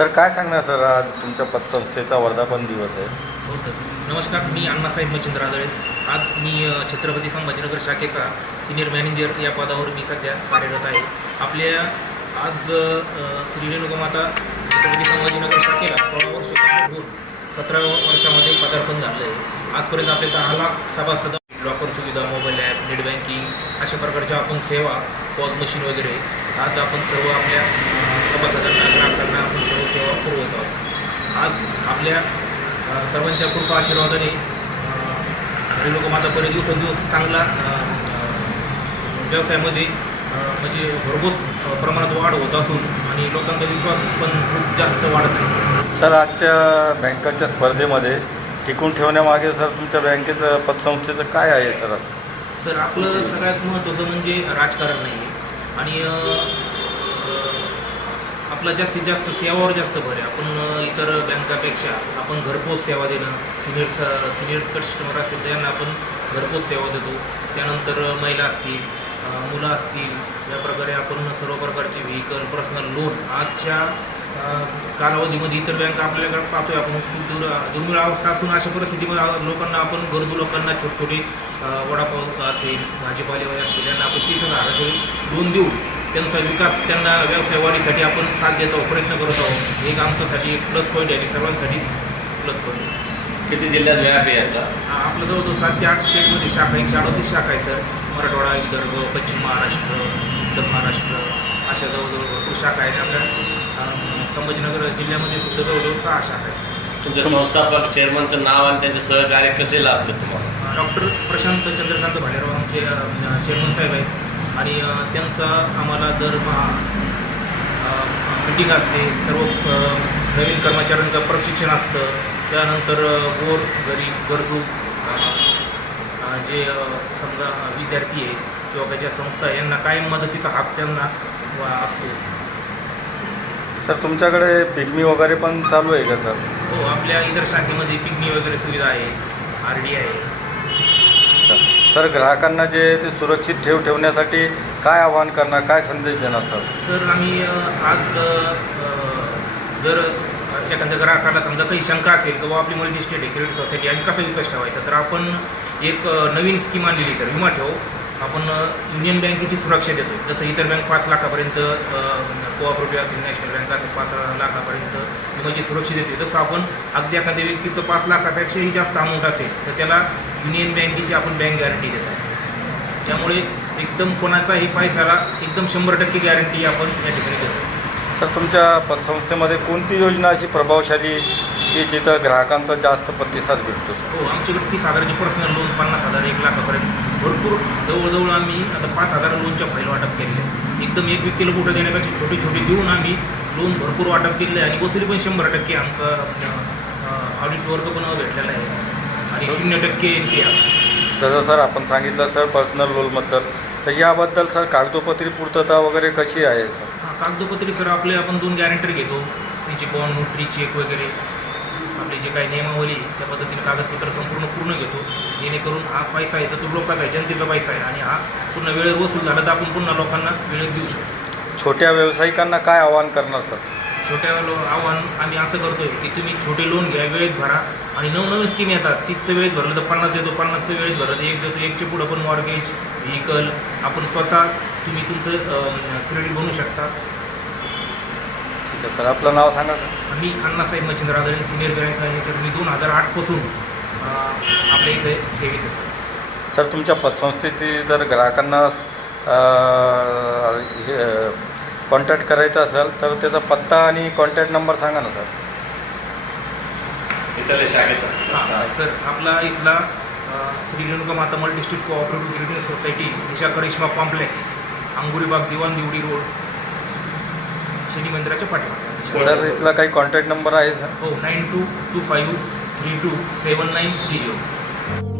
Sir काय सांगणार sir आज तुमच्या पतसंस्थेचा वर्धापन दिवस आहे? हो सर. नमस्कार मी अण्णासाहेब मच्छिंद्र आदळे. आज मी अ, छत्रपती संभाजीनगर शाखेचा सिनियर मॅनेजर या पदावर मी सध्या कार्यरत आहे. आपल्या आज अ, श्री रेणुकामाता छत्रपती संभाजीनगर शाखेला सोळा वर्ष होऊन सतरा वर्षामध्ये पदार्पण झालं आहे आजपर्यंत आपले दहा लाख सभासद लॉकर सुविधा मोबाईल ॲप नेट बँकिंग अशा प्रकारच्या आपण सेवा पॉज मशीन वगैरे आज आपण सर्व आपल्या अ, सभासदांना ग्राहकांना आपण सर्व सेवा पुरवत आहोत. आज आपल्या सर्वांच्या कृपा आशीर्वादाने रेणुकामाता बरेच दिवसेंदिवस चांगला व्यवसायामध्ये म्हणजे भरघोस प्रमाणात वाढ होत असून आणि लोकांचा विश्वास पण खूप जास्त वाढत आहे. सर आजच्या बँकाच्या स्पर्धेमध्ये टिकून ठेवण्यामागे सर तुमच्या बँकेचं पतसंस्थेचं काय आहे सर असं? सर आपलं सगळ्यात महत्त्वाचं म्हणजे राजकारण नाही आहे. आणि आपला जास्तीत जास्त सेवावर जास्त भर आहे. आपण इतर बँकापेक्षा आपण घरपोच सेवा देणं सिनियर स सिनियर कस्टमर असेल त्यांना आपण घरपोच सेवा देतो. त्यानंतर महिला असतील मुलं असतील या प्रकारे आपण सर्व प्रकारचे व्हेकल पर्सनल लोन आजच्या कालावधीमध्ये इतर बँका आपल्याकडे पाहतोय. आपण खूप दूर दुर्मिळ अवस्था असून अशा परिस्थितीमध्ये लोकांना आपण गरजू लोकांना छोटे छोटे वडापाव असेल भाजीपालेवाले असतील त्यांना आपण तीस हजाराचे लोन देऊ त्यांचा विकास त्यांना व्यवसाय वाढीसाठी आपण साथ देत आहोत प्रयत्न करत आहोत. एक आमच्यासाठी एक प्लस पॉईंट आहे आणि सर्वांसाठी प्लस पॉईंट किती जिल्ह्यात व्याप आहे याचा? आपलं जवळजवळ सात ते आठ स्टेटमध्ये शाखा एकशे अडतीस शाखा आहे सर. मराठवाडा विदर्भ पश्चिम महाराष्ट्र उत्तर महाराष्ट्र अशा जवळजवळ भरपूर शाखा आहेत. आपल्या संभाजीनगर जिल्ह्यामध्ये सुद्धा जवळजवळ सहा शाखा आहेत तुमच्या संस्थापक चेअरमनचं नाव आणि त्यांचे सहकार्य कसे लाभतात तुम्हाला? डॉक्टर प्रशांत चंद्रकांत भालेराव आमचे चेअरमन साहेब आहेत. आणि त्यांचा आम्हाला दरमहा मिटिंग असते सर्व नवीन कर्मचाऱ्यांचं प्रशिक्षण असतं. त्यानंतर गोर गरीब गरजू जे समजा विद्यार्थी आहे किंवा त्याच्या संस्था यांना कायम मदतीचा हात त्यांना असतो. सर तुमच्याकडे पिगमी वगैरे पण चालू आहे का सर? हो आपल्या इतर शाखेमध्ये पिकनी वगैरे सुविधा आहे आर डी आहे. सर ग्राहकांना जे ते सुरक्षित ठेव ठेवण्यासाठी काय आवाहन करणार काय संदेश देणार सर? सर आम्ही अ, आज अ, अ, जर एखाद्या ग्राहकाला समजा काही शंका असेल किंवा आपली मल्टी स्टेट आहे क्रेडिट सोसायटी आणि कसा विश्वास ठेवायचा? तर आपण एक अ, नवीन स्कीम आणलेली तर विमा ठेव. आपण युनियन बँकेची सुरक्षा देतो जसं इतर बँक पाच लाखापर्यंत कोऑपरेटिव्ह असेल नॅशनल बँक असेल पाच लाखापर्यंत विम्याची सुरक्षा देते जसं आपण अगदी एखाद्या व्यक्तीचं पाच लाखापेक्षाही जास्त अमाऊंट असेल तर त्याला युनियन बँकेची आपण बँक गॅरंटी देत आहे त्यामुळे एकदम कोणाचाही पैशाला एकदम शंभर टक्के गॅरंटी आपण या ठिकाणी देतो सर तुमच्या पतसंस्थेमध्ये कोणती योजना अशी प्रभावशाली की जिथं ग्राहकांचा जास्त प्रतिसाद भेटतो? सर हो आमच्याकडे तीस हजाराची पर्सनल लोन पन्नास हजार एक लाखापर्यंत. भरपूर जवळजवळ आम्ही आता पाच हजार लोनच्या फाईल वाटप केलेले आहे एकदम एक व्यक्तीला कुठं देण्यापेक्षा छोटे छोटे देऊन आम्ही लोन भरपूर वाटप केलेलं आहे. आणि वसुली पण शंभर टक्के आमचं ऑडिट वर्ग पण भेटलेला आहे. आणि सर- शून्य टक्के आर जसं सर आपण सांगितलं सर पर्सनल लोनबद्दल तर याबद्दल सर कागदोपत्री पूर्तता वगैरे कशी आहे सर? कागदपत्री सर आपले आपण दोन गॅरंटर घेतो. त्यांची बॉन्ड नोटरी चेक वगैरे. आपली जे काही नियमावली त्या पद्धतीने कागदपत्र संपूर्ण पूर्ण घेतो. जेणेकरून हा पैसा आहे तर तो लोकांचा आहे जनतेचा पैसा आहे. आणि हा पूर्ण वेळेवर वसूल झाला तर आपण पुन्हा लोकांना वेळेत देऊ शकतो. छोट्या व्यावसायिकांना काय आवाहन करणार सर? छोट्या लो आव्हान आम्ही असं करतोय की तुम्ही छोटे लोन घ्या वेळेत भरा आणि नवनवीन स्कीम येतात. तिथचं वेळेत भरलं तर पन्नास देतो पन्नासचं वेळेत भरलं तर एक देतो एकच्या पुढं पण मॉर्गेज व्हेकल आपण स्वतः तुम्ही तुमचं क्रेडिट बनवू शकता. ठीक आहे सर. आपलं नाव सांगा सर. मी Annasaheb Machhindra Adale senior bank manager मी दोन हजार आठपासून आपल्या इथे सेवेत आहे सर. सर तुमच्या पतसंस्थेची जर ग्राहकांना कॉन्टॅक्ट करायचा असेल तर त्याचा पत्ता आणि कॉन्टॅक्ट नंबर सांगा ना सर. इथल्या हां सर आपला इथला अ, Shri Renuka Mata multi street cooperative credit society Nisha Karishma complex Anguribagh Diwan Diwadi road Shani मंदिराच्या पाठीमागे. सर इथला काही कॉन्टॅक्ट नंबर आहे सर? हो nine two two five three two seven nine three zero.